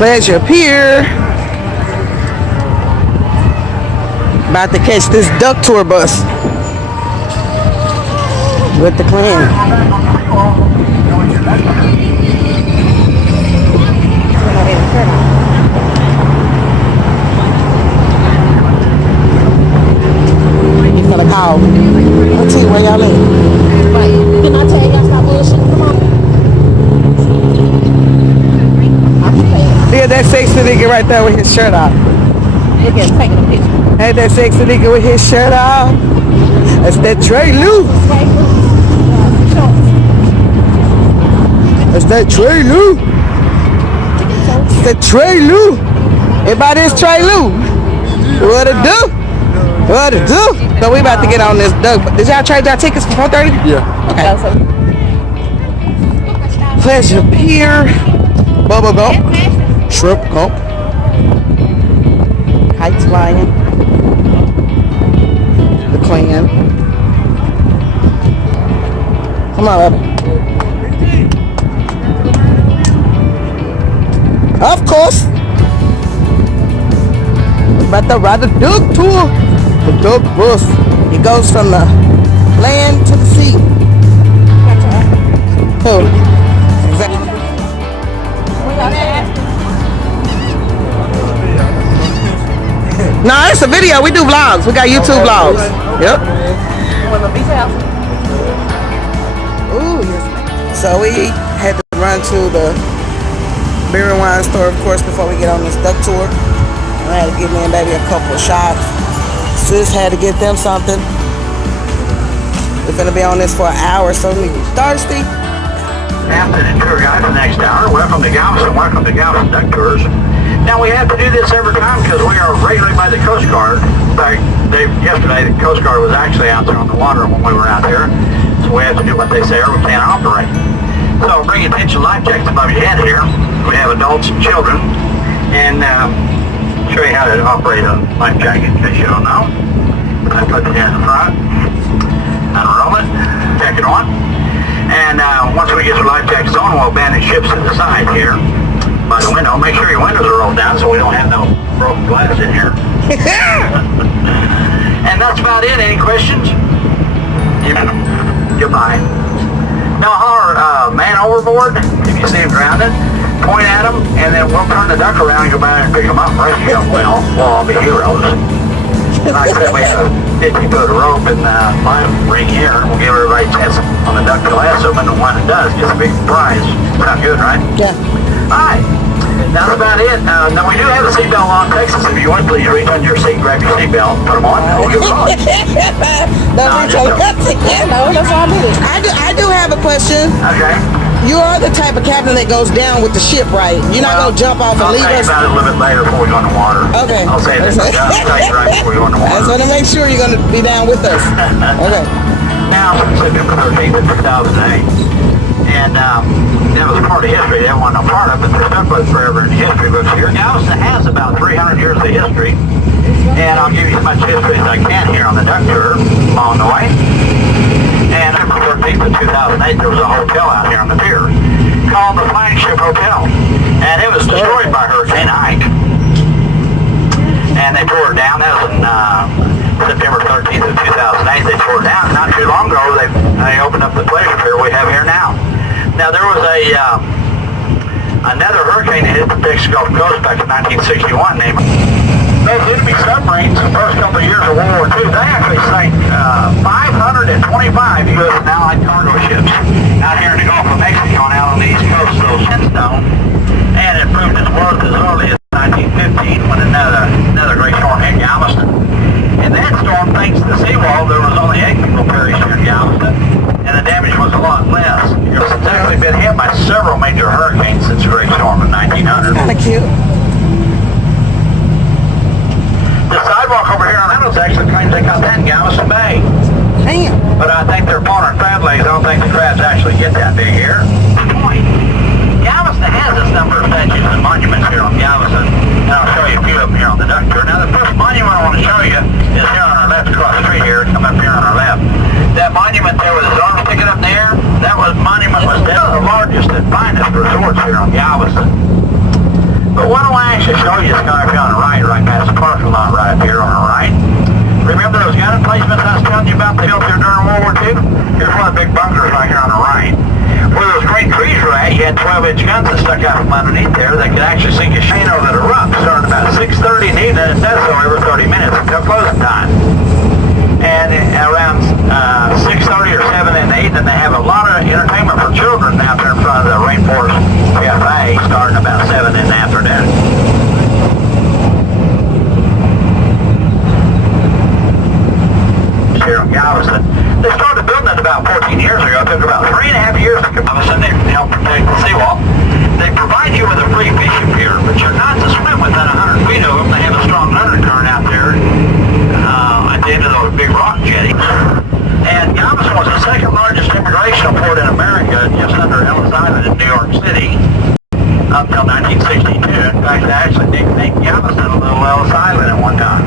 Pleasure Pier. About to catch this duck tour bus with the clan. You finna call. Let's see where y'all at. Right. Can I tell y'all stop bullshitting? Come on. Yeah, that sexy nigga right there with his shirt off. Look at him taking a picture. Hey, that sexy nigga with his shirt off. That's that Trey Lou. That's that Trey Lou. It's that Trey Lou. Everybody is Trey Lou. What it do? What it do? So we about to get on this duck. Did y'all trade y'all tickets for 4:30? Yeah. Okay. Pleasure Pier. Bubble gum. Shrimp gum. Kites flying. The clan. Come on, baby. Of course. We're about to ride the duck tour. The duck bus. It goes from the land to the sea. Oh. Exactly. No, it's a video. We do vlogs. We got YouTube vlogs. Yep. Ooh, yes. So we had to run to the beer and wine store, of course, before we get on this duck tour. I had to give me and baby a couple of shots. Sis had to get them something. We're gonna be on this for an hour, so we thirsty. Captain and tour guide for the next hour. Welcome to Galveston. Welcome to Galveston Duck Tours. Now we have to do this every time because we are regulated by the Coast Guard. In fact, yesterday the Coast Guard was actually out there on the water when we were out there. So we have to do what they say or we can't operate. So bring attention life jackets above your head here. We have adults and children. And show you how to operate a life jacket in case you don't know. I put it in the front. Unroll it. Check it on. And once we get the life jackets on, we'll abandon ships to the side here by the window. Make sure your windows are rolled down so we don't have no broken glass in here. And that's about it. Any questions? Goodbye. Now holler man overboard if you see him grounded. Point at him, and then we'll turn the duck around and go back and pick him up and rescue him. We'll all be heroes. Like I said, we have a 50-foot rope and live ring here. We'll give everybody a chance on the duck to lasso, but the one that does gets a big prize. Sound good, right? Yeah. All right. That's about it. Now, we do have a seatbelt law in Texas. If you would, please reach under your seat, grab your seatbelt, put them on, and we'll get rolling. That's all I do have a question. Okay. You are the type of captain that goes down with the ship, right? You're not going to jump off and leave us? I'll tell you about it a little bit later before we go in the water. Okay. I'll say that. I'll tell you right before we go in the water. I just want to make sure you're going to be down with us. Okay. Now, September 13th of 2008. And that was part of history. They didn't want no part of it. The stuff was forever in the history books here. Galveston has about 300 years of history. And I'll give you as much history as I can here on the duck tour along the way. And on September 13th of 2008, there was a hotel out here on the pier called the Flagship Hotel. And it was destroyed by Hurricane Ike. And they tore it down. That was in September 13th of 2008. They tore it down. Not too long ago, they opened up the pleasure pier we have here now. Now, there was another hurricane that hit the Texas Gulf Coast back in 1961 named those enemy submarines the first couple of years of World War II, they actually sank 525 U.S. and Allied cargo ships out here in the Gulf of Mexico and out on the east coast of those Sandstone. And it proved its worth as early as 1915 when another great storm hit Galveston. In that storm, thanks to the seawall, there was only 8 people perished here in Galveston, and the damage was a lot less. It's actually been hit by several major hurricanes since the Great Storm of 1900. Kind of cute. The sidewalk over here on Reynolds actually claims they caught that in Galveston Bay. Damn. But I think they're pulling crab legs. I don't think the crabs actually get that big here. Point. Galveston has this number so, you just go up here on the right past the parking lot right up here on the right. Remember those gun emplacements I was telling you about they built here during World War II? Here's one of the big bunkers right here on the right. Where those great trees were at, you had 12-inch guns that stuck out from underneath there that could actually sink a shell that erupt starting about 6:30 in the evening, and it does so every 30 minutes until closing time. And around 6:30 or 7 in the evening, they have a lot of entertainment for children out there in front of the Rainforest Cafe starting about 7 in the afternoon. Here in Galveston. They started building it about 14 years ago. It took about 3.5 years to Galveston. They help protect the seawall. They provide you with a free fishing pier, but you're not to swim within 100 feet of them. They have a strong undercurrent out there at the end of those big rock jetties. And Galveston was the second largest immigration port in America, just under Ellis Island in New York City, up until 1962. In fact, they actually nicknamed Galveston a little Ellis Island at one time.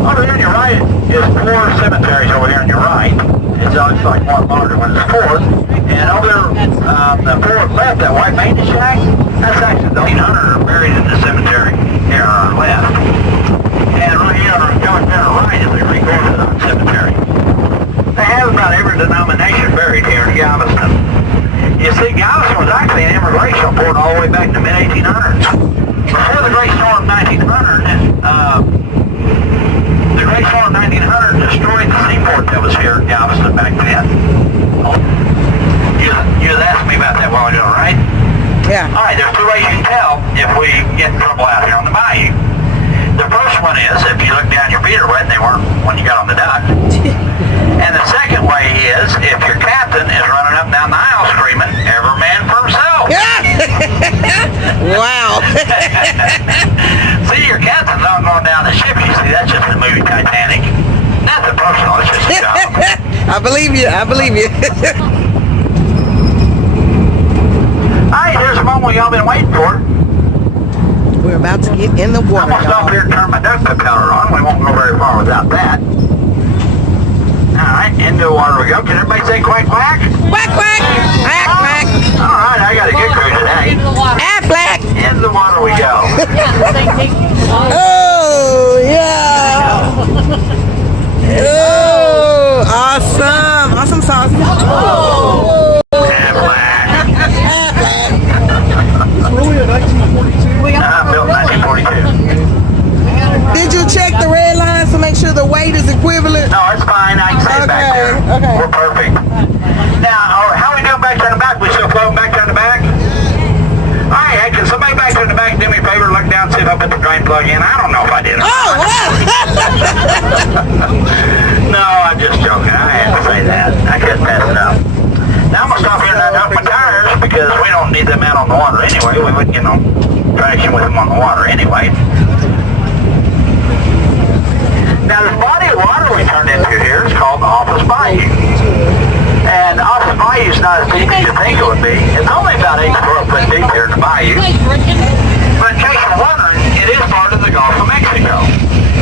Over here on your right is 4 cemeteries over here on your right. It's always like one larger one is 4th. And over there, the 4th left, that white maintenance shack, that's actually the 1800 are buried in the cemetery here on our left. And right here on going down the right is the Greek Orthodox cemetery. They have about every denomination buried here in Galveston. You see, Galveston was actually an immigration port all the way back to the mid-1800s. Before the Great Storm of 1900, the Great Storm of 1900 destroyed the seaport that was here in Galveston back then. You was asking me about that a while ago, right? Yeah. All right, there's 2 ways you can tell if we get in trouble out here on the bayou. The first one is if you look down your feet are wet and they weren't when you got on the dock. And the second way is if your captain is running up and down the aisle screaming, every man for himself. Wow. See, your captain's not going down the ship. You see, that's just the movie Titanic. Nothing personal, it's just a job. I believe you. I believe you. Alright, here's the moment y'all been waiting for. We're about to get in the I'm water. going to stop here and turn my duck propeller on. We won't go very far without that. Alright, into the water we go. Can everybody say quack quack? Quack, quack. Quack, quack. Alright, I got a good crew today. Aflac. Into the water we go. Oh, yeah. Oh, awesome. Awesome sauce. Oh. Built 1942. Did you check the red lines to make sure the weight is equivalent? No, it's fine. I can stay back there. Okay. We're perfect. Now, how are we doing back there in the back? We still floating back there in the back? All right, can somebody back there in the back do me a favor, look down, see if I put the drain plug in? I don't know if I did. Oh, wow. No, I'm just joking. I had to say that. I couldn't pass it up. Now I'm going to stop here and dump my tires because we don't need them out on the water anyway. We wouldn't get no traction with them on the water anyway. Now this body of water we turned into here is called the Office Bayou. And Office Bayou is not as deep as you think it would be. It's only about 8 to 12 foot deep here in the bayou. But in case you're wondering, it is part of the Gulf of Mexico.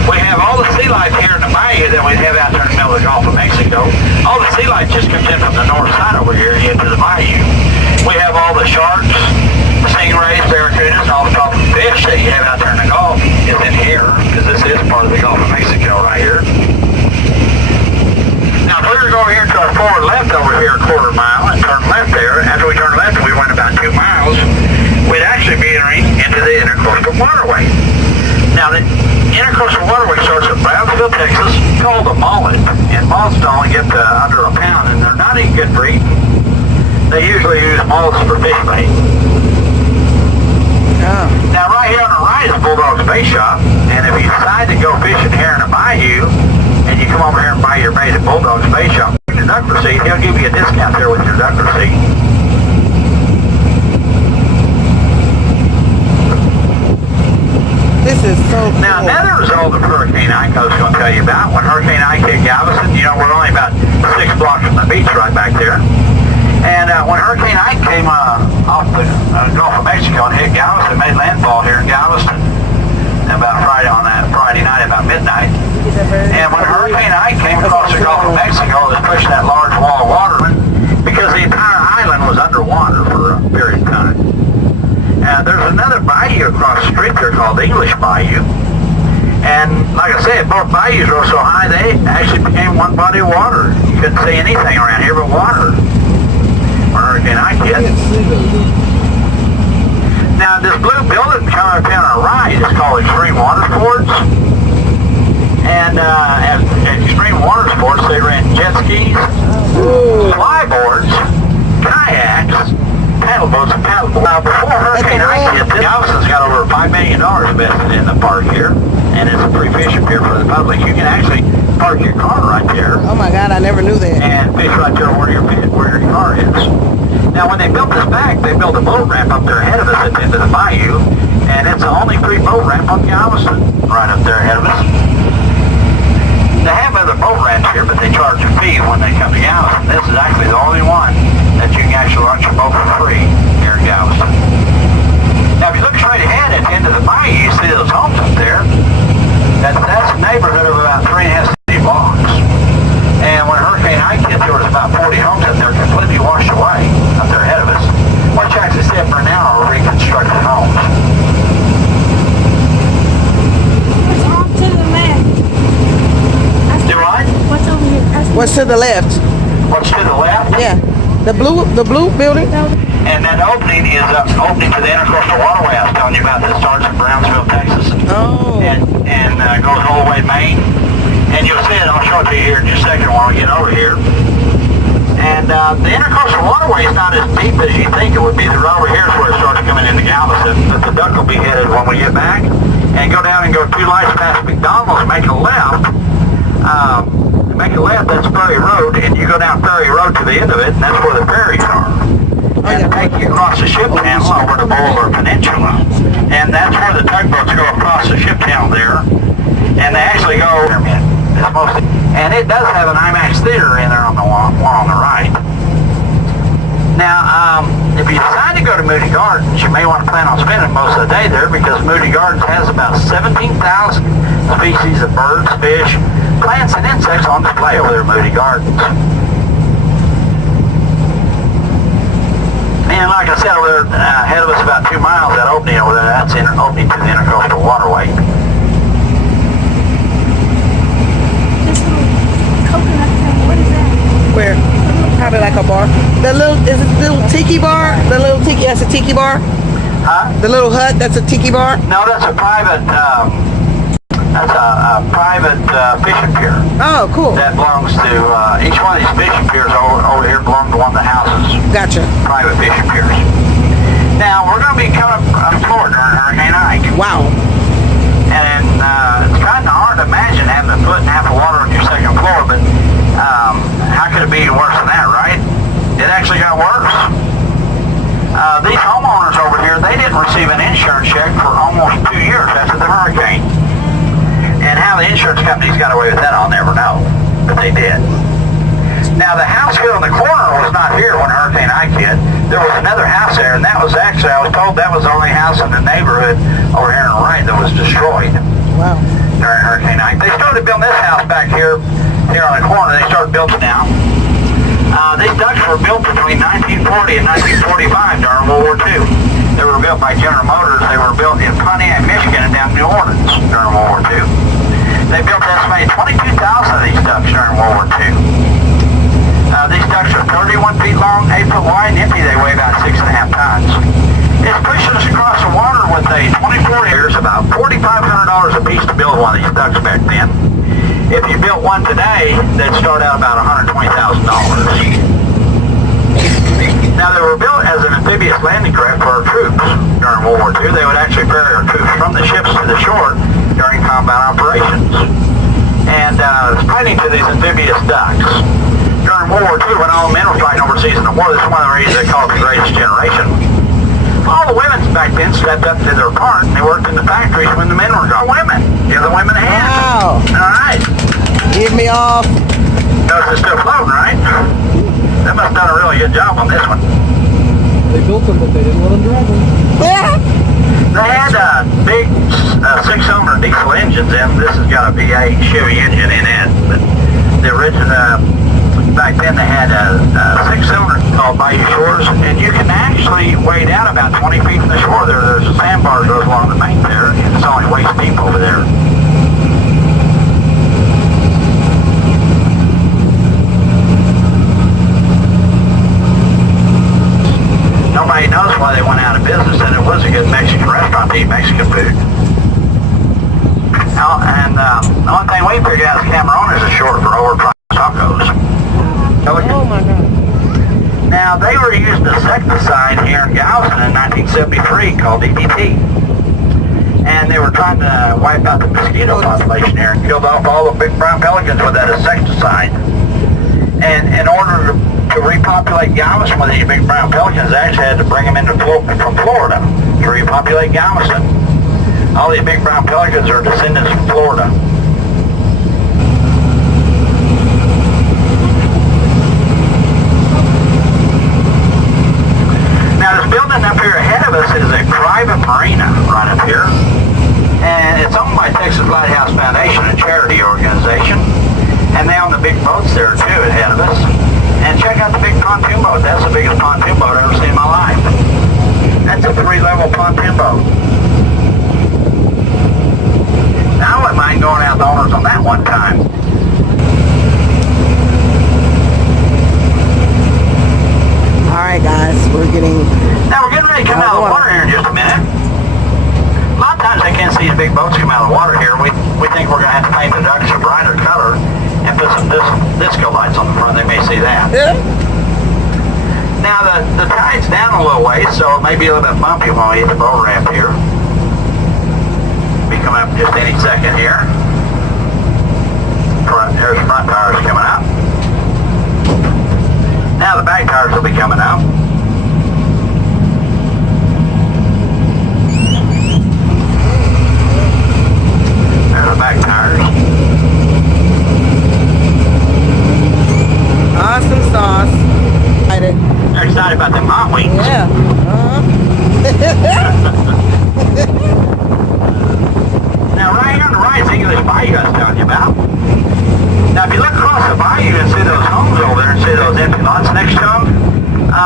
We have all the sea life here in the bayou that we have out there in the middle of the Gulf of Mexico. All the sea life just comes in from the north side over here into the bayou. We have all the sharks, stingrays, barracudas, and all the tropical fish that you have out there in the Gulf is in here, because this is part of the Gulf of Mexico right here. Now, if we were to go here to our forward left over here a quarter mile and turn left there, after we turn left and we went about 2 miles, we'd actually be entering into the Intercoastal Waterway. Now, the Intercoastal Waterway starts at Brownsville, Texas, called the mullet, and mullets only get under a pound, and they're not even good for eating. They usually use mullets for fish bait. Oh. Now, right here on the right is Bulldog's Bait Shop, and if you decide to go fishing here in the bayou, and you come over here and buy your bait at Bulldog's Bait Shop, your duck receipt, he'll give you a discount there with your duck receipt. This is so cool. Now, another result of Hurricane Ike I was going to tell you about, when Hurricane Ike hit Galveston, you know, we're only about 6 blocks from the beach right back there. And when Hurricane Ike came off the Gulf of Mexico and hit Galveston, made landfall here in Galveston about Friday night about midnight. And when Hurricane Ike came across the Gulf of Mexico, it was pushing that large wall of water because the entire island was underwater for a period of time. There's another bayou bayou across the street there called English Bayou. And like I said, both bayous were so high they actually became one body of water. You couldn't see anything around here but water. When Hurricane Ike hit. Now this blue building coming up here on our right is called Extreme Water Sports. And at Extreme Water Sports they rent jet skis, flyboards, kayaks, paddle boats, and paddleboards. Now before Hurricane Ike hit, Galveston's got over $5 million invested in the park here. And it's a free fishing pier for the public. You can actually park your car right there. Oh my God, I never knew that. And fish right there where your car is. Now when they built this back, they built a boat ramp up there ahead of us at the end of the bayou. And it's the only free boat ramp on Galveston right up there ahead of us. They have other boat ramps here, but they charge a fee when they come to Galveston. This is actually the only one that you can actually launch your boat for free here in Galveston. Now if you look straight ahead at the end of the bayou, you see those homes up there. That's a neighborhood of about 3.5 city blocks. And when Hurricane Ike hit, there was about 40 homes up there completely washed away up there ahead of us. Which actually except for now are reconstructed homes. What's off to the left? Do what? What's over here? What's to the left? What's to the left? Yeah, the blue building. And that opening is opening to the Intercoastal Waterway I was telling you about that starts in Brownsville, Texas. Oh. And goes all the way to Maine. And you'll see it, I'll show it to you here in just a second when we get over here. And the Intercoastal Waterway is not as deep as you think it would be. The right over here is where it starts coming into Galveston. But the duck will be headed when we get back. And go down and go 2 lights past McDonald's and make a left. Make a left, that's Ferry Road. And you go down Ferry Road to the end of it, and that's where the ferries are. And take you across the ship channel over to Boulevard Peninsula. And that's where the tugboats go across the ship channel there. And they actually go, it's mostly, and it does have an IMAX theater in there on the one on the right. Now, if you decide to go to Moody Gardens, you may want to plan on spending most of the day there because Moody Gardens has about 17,000 species of birds, fish, plants, and insects on display over there at Moody Gardens. And like I said, over there ahead of us about 2 miles, that opening over there, that's opening to the Intercoastal Waterway. This little coconut thing, what is that? Where? Probably like a bar. Is it the little tiki bar? The little tiki, that's a tiki bar? Huh? The little hut, that's a tiki bar? No, that's a private, fishing pier. Oh, cool. That belongs to, each one of these fishing piers over here belong to one of the houses. Gotcha. Private fishing piers. Now, we're going to be coming up Florida during Hurricane Ike. Wow. And it's kind of hard to imagine having a foot and a half of water on your second floor, but how could it be worse than that, right? It actually got worse. These homeowners over here, they didn't receive an insurance check for almost 2 years after the hurricane. And how the insurance companies got away with that, I'll never know. But they did. Now, the house here on the corner was not here when Hurricane Ike hit. There was another house there, and that was actually, I was told that was the only house in the neighborhood over here on the right that was destroyed. Wow. During Hurricane Ike. They started building this house back here on the corner. They started building now. These ducks were built between 1940 and 1945 during World War II. They were built by General Motors. They were built in Pontiac, Michigan, and down New Orleans during World War II. They built an estimated 22,000 of these ducks during World War II. These ducks are 31 feet long, 8 foot wide, and empty. They weigh about 6.5 tons. It's pushing us across the water with a 24 years, about $4,500 a piece to build one of these ducks back then. If you built one today, they'd start out about $120,000. Now, they were built as an amphibious landing craft for our troops during World War II. They would actually ferry our troops from the ships to the shore during combat operations. And fighting to these amphibious ducks. During World War II, when all the men were fighting overseas in the war, this is one of the reasons they call it the Greatest Generation. All the women back then stepped up to their part, and they worked in the factories when the men were gone. Women. Give the women a hand. Wow. All right. Give me off. Notice it's still floating, right? They must have done a really good job on this one. They built them, but they didn't let them drive them. They had big 6-cylinder diesel engines in. This has got a V8 Chevy engine in it. But the original back then they had a six-cylinder called Bayou Shores, and you can actually wade out about 20 feet from the shore there. There's a sandbar that goes along the bank there, and it's only waist deep over there. Nobody knows why they went out of business, and it was a good Mexican restaurant to eat Mexican food. And the only thing we figured out is Camarones is short for overpriced tacos. Oh my God. Now, they were using a insecticide here in Galveston in 1973 called DDT. And they were trying to wipe out the mosquito population here and killed off all the big brown pelicans with that insecticide. And in order to repopulate Galveston with these big brown pelicans, they actually had to bring them into from Florida to repopulate Galveston. All these big brown pelicans are descendants from Florida. Now this building up here ahead of us is a private marina right up here. And it's owned by Texas Lighthouse Foundation, a charity organization. And they own the big boats there too ahead of us. And check out the big pontoon boat. That's the biggest pontoon boat I've ever seen in my life. That's a 3-level pontoon boat. Now I wouldn't mind going out the owners on that one time. Alright guys, we're getting... Now we're getting ready to come out of the water here in just a minute. A lot of times they can't see these big boats come out of the water here. We think we're going to have to paint the ducks a brighter color and put some disco lights on the front. They may see that. Yeah. Now the tide's down a little ways, so it may be a little bit bumpy when we hit the boat ramp here. Be coming up just any second here. There's the front tires coming up. Now the back tires will be coming up. There's the back tires. Awesome sauce. They're excited about the mont wings. Yeah. Now right here on the right is English Bayou I was telling you about. Now if you look across the bayou and see those homes over there and see those empty lots next to them,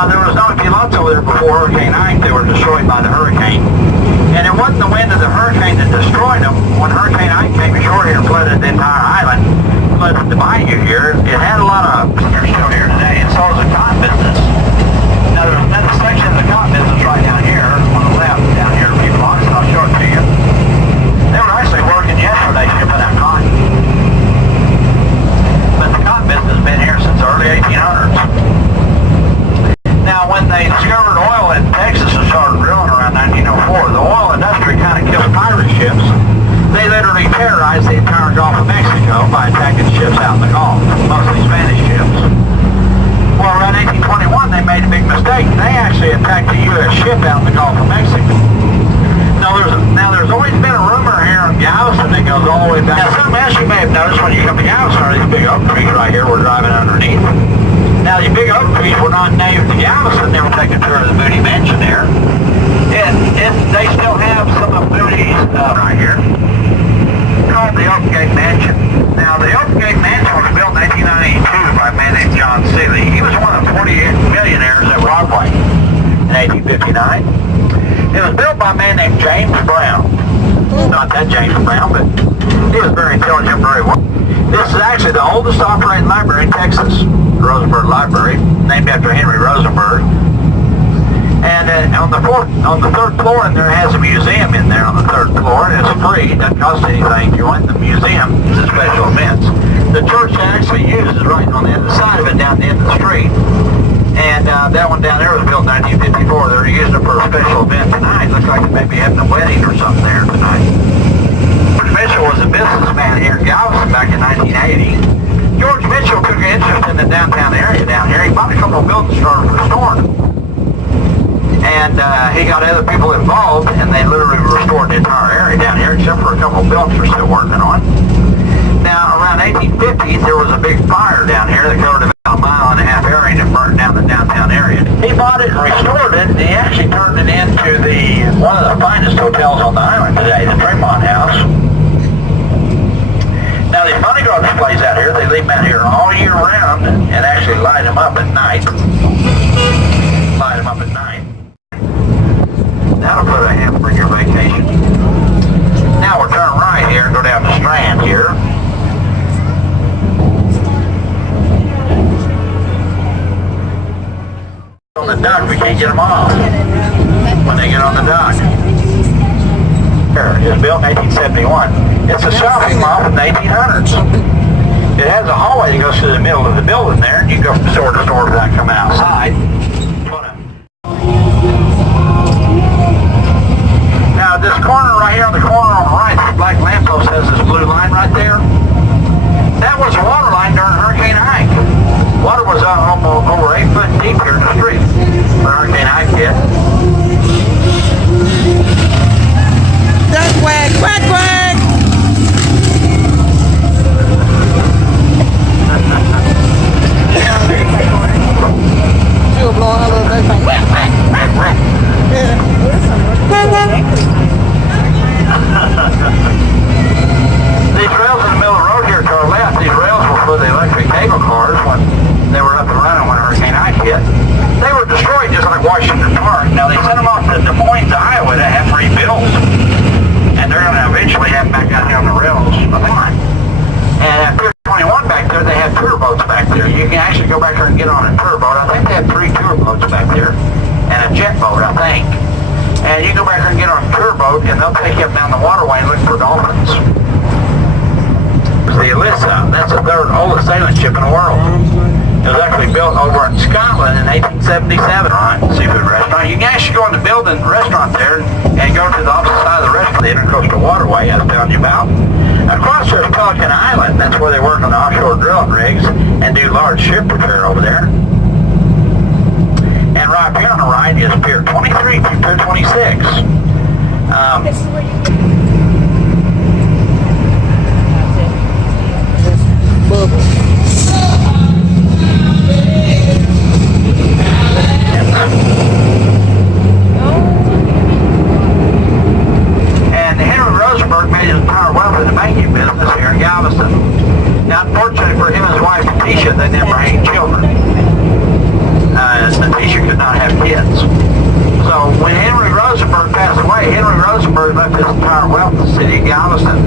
there was no empty lots over there before Hurricane Ike. They were destroyed by the hurricane. And it wasn't the wind of the hurricane that destroyed them. When Hurricane Ike came ashore here and flooded the entire island, flooded the bayou here, it had a lot of visitors still here today, and so is the cotton business. Now there's another section of the cotton business right down here on the left, down here a few blocks, and I'll show it to you. They were actually working yesterday shipping out cotton. But the cotton business has been here since the early 1800s. Now when they discovered oil in Texas and started drilling around 1904, the oil industry kind of killed pirate ships. They literally terrorized the entire Gulf of Mexico by attacking ships out in the Gulf, mostly Spanish ships. Well, around 1821 they made a big mistake. They actually attacked a U.S. ship out in the Gulf of Mexico. Now there's always been a rumor here in Galveston that goes all the way back. Now something else you may have noticed when you come to Galveston are these big oak trees right here we're driving underneath. Now these big oak trees were not native to Galveston. They were taken tour of the Moody Mansion there. They still have some of Moody's right here called the Oak Gate Mansion. Now the Oak Gate Mansion was built in 1892 by a man named John Seeley. He was one of the 48 millionaires at Broadway in 1859. It was built by a man named James Brown. Not that James Brown, but he was very intelligent, very well. This is actually the oldest operating library in Texas, the Rosenberg Library, named after Henry Rosenberg. And on the third floor, and there has a museum in there on the third floor, and it's free. It doesn't cost anything to join the museum. It's a special events. The church they actually used is right on the other side of it, down the end of the street. And that one down there was built in 1954. They're using it for a special event tonight. Looks like they may be having a wedding or something there tonight. George Mitchell was a businessman here in Galveston back in 1980. George Mitchell took an interest in the downtown area down here. He bought a couple of buildings, started restoring them. And he got other people involved, and they literally restored the entire area down here, except for a couple of buildings they're still working on. Now, around 1850, there was a big fire down here that covered about 1.5 mile area and burned down the downtown area. He bought it and restored it, and he actually turned it into one of the finest hotels on the island today, the Tremont House. Now, these Mardi Gras displays out here, they leave them out here all year round and actually light them up at night. Light them up at night. That'll put a hamper in your vacation. Now we'll turn right here and go down the Strand here. On the dock, we can't get them off when they get on the dock. Here, it was built in 1871. It's a shopping mall from the 1800s. It has a hallway that goes through the middle of the building there, and you go from store to store without coming outside. Now, this corner right here on the corner on the right, this black lamppost has this blue line right there. That was a water line during Hurricane Ike. Water was almost over 8 foot deep here in the street when Hurricane Ike hit. Duck quack, quack, quack! She was blowing her little duck like, quack, quack, quack, quack. Yeah. These rails in the middle of the road here to our left, these rails were for the electric cable cars when they were up and running when Hurricane Ike hit. They were destroyed just like Washington Park. Now they sent them off to Des Moines, Iowa to have them rebuilt. And they're going to eventually have them back out here on the rails fine. And at Pier 21 back there, they have tour boats back there. You can actually go back there and get on a tour boat. I think they have 3 tour boats back there. And a jet boat, I think. And you can go back there and get on a tour boat, and they'll take you up down the waterway and look for dolphins. The Alyssa, that's the 3rd oldest sailing ship in the world. It was actually built over in Scotland in 1877, right? Seafood restaurant. You can actually go in the building restaurant there and go to the opposite side of the restaurant, the intercoastal waterway I was telling you about. Across there's Pelican Island. That's where they work on the offshore drilling rigs and do large ship repair over there. And right here on the right is Pier 23 through Pier 26. And Henry Rosenberg made his entire wealth in the banking business here in Galveston. Now, unfortunately for him and his wife, Tisha, they never had children. Tisha could not have kids. So when Henry Rosenberg passed away, Henry Rosenberg left his entire wealth to the city of Galveston.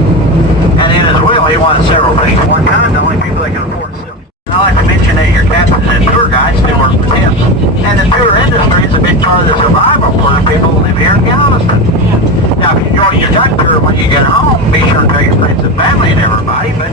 And in his will, he wanted several things. One kind, the only people that can afford it. I like to mention that your captains and tour guides do work for tips. And the tour industry is a big part of the survival for the people who live here in Galveston. Now, if you enjoy your duck tour when you get home, be sure to tell your friends and family and everybody, but